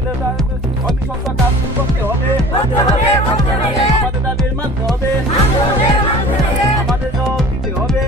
ছেলে অতি সস্তা কাজ শুরু করতে হবে, আমাদের দাবির মানতে হবে, আমাদের জবাব দিতে হবে।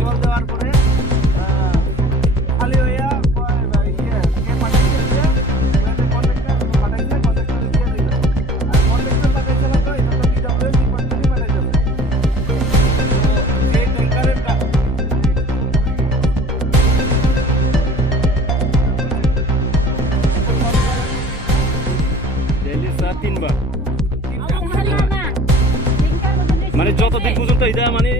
জল দেওয়ার পরে খালি হইয়া মানে যতদিন পর্যন্ত এটা মানে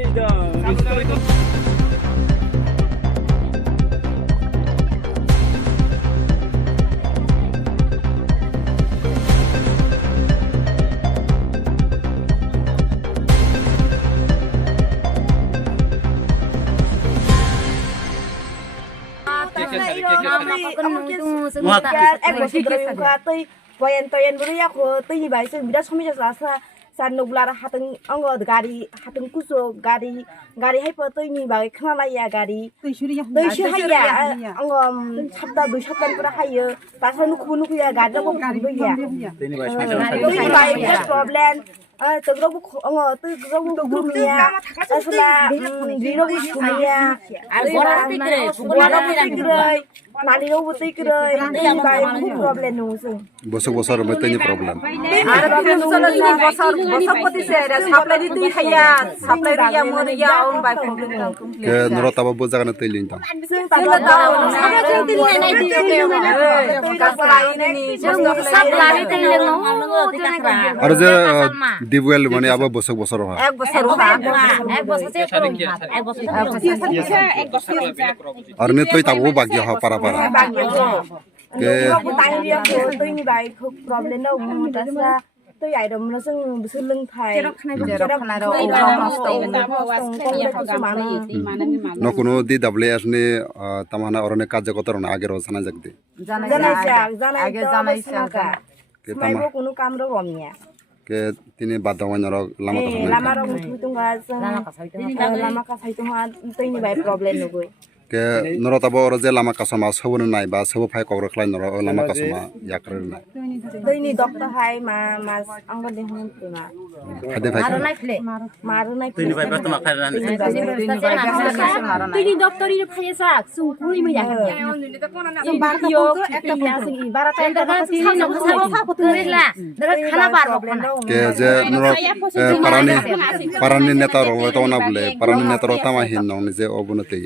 Toyen beri aku tuh ni baik sebida suami jasa san nublar hateng anggo hateng kuso gari hai po tuh ni baik kenal ya gari tuh sih ya anggo sabda dua sabda pura hai pasal nuku ya gari aku ya tuh ni baik problem tegro bu anggo tegro bu dunia asla dino bu dunia warna pikir nani lo butuh kira ini baik bu problem nusung bosok betulnya problem bosok poti saya supply itu ya supply dia mau dia on baik problem ke nurut apa bos jangan telin tang harus dibuel mana apa bosok ha और नहीं तो तब वो बाकी हा para ke tôi như vậy không problem đâu mà ra tôi dạy đồng nó sưng lưng thầy no kuno di double as ne tamana orone kaje kotor na ager osana jagde janai ke tamai kuno kam ro omnya ke tini badawan ro lama ro tungga lama ka sai tungga tôi như vậy problem no goi ke noro tabo oro je lama kasama sabun nai ba sabu phai kogro khlai noro lama kasama yakre nai tôi ni doctor hai ma angga de hon ma khade phai maru nai তুই ভাই বর্তমান খাই run তুই ni doctor ni phai sa sung kuri ma yak এই বার তো একটা ইয়াসিং বারাটা এটা তিন না খাওয়া করেলা দাদা খানা পারবো ke je noro parani neta ro to na bole parani neta ro tama hin no je obunate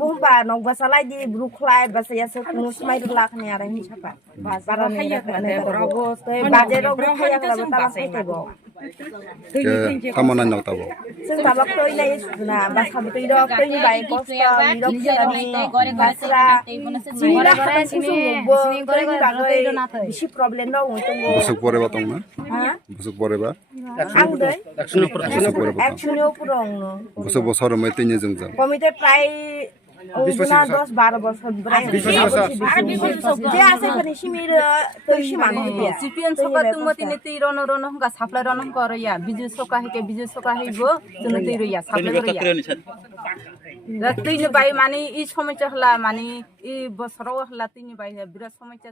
bumpa nong basalai di bruklai basaya sekunus mai dulak ni arang ni siapa basaran ni rogo baje rogo kaya kalau tabak itu bo ke tamana na tabo sing tabak to ina isuna basa beto idok to ni bai kosta idok ni basra sini hatan kusung bo to ni bagai bisi problem no untuk busuk pore ba tong na busuk pore ba ang doi actually opurong no busuk bosor mai tinye jungja komite prai 10-12 বছর যে আছে মানে সিমির তৈশি মানুষ দিয়া CPN সকা তুমতি নেতি রন হঙ্গা supply রন করয়া বিজু সকা হেকে বিজু সকা হইবো জনতি রইয়া supply রইয়া তিন বাই মানে ই সমস্যা হলা মানে ই বছরও হলা তিন বাই বিরাট সমস্যা